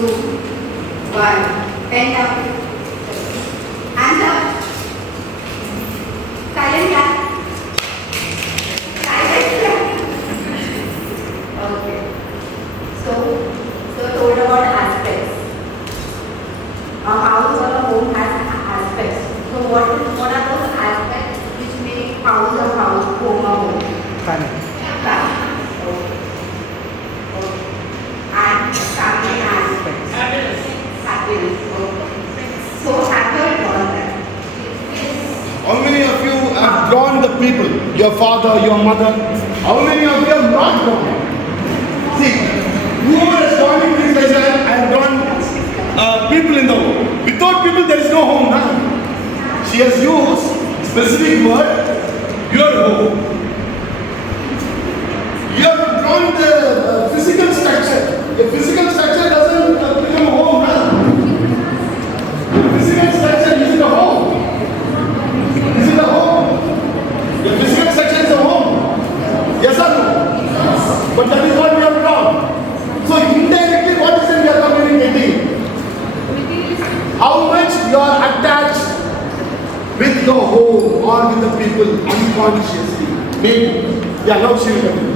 one. Pen up. Hands up. Silent clap. Silent clap. Okay. So told about aspects. A house or a home has aspects. So what are those aspects which make house a house, home a home? Family. Family. Okay. And family aspects. Happiness. Okay. So have you drawn that? How many of you have drawn the people? Your father, your mother? How many of you have not drawn? See, whoever has drawn it, please raise your hand. I have drawn people in the home. Without people, there is no home now. She has used specific word, your home. You have drawn the physical structure. The physical structure doesn't become a home now. The physical structure is the home. Is it a home? The physical structure is a home. Yes or no? Yes. But that is what we have drawn. So indirectly, what is it we are communicating? How much you are attached with your home or with the people unconsciously. Maybe. Yeah, now she will continue.